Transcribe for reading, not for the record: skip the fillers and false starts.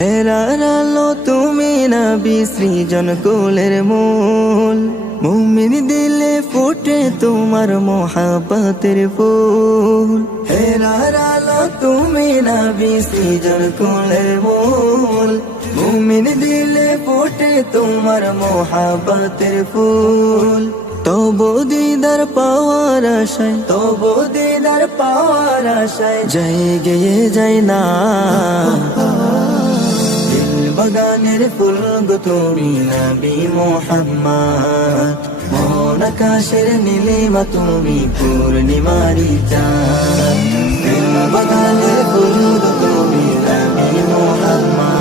হেরার আলো তুমি নবী সৃজন কুলের মূল, মুমিন দিলে ফুটে তোমার মোহাব্বতের ফুল। হেরার আলো তুমি নবী সৃজন কুলের মূল, মুমিন দিলে ফুটে তোমার মোহাব্বতের ফুল। তবু দিদার পাওয়ার আশায়, তবু দিদার পাওয়ার আশায় যাই গেয়ে যাই না। বাগানের ফুল গো তুমি নবী মুহাম্মদ, মন আকাশের নীলিমা তুমি পূর্ণিমারি চাঁদ। বাগানের ফুল গো তুমি নবী মুহাম্মদ,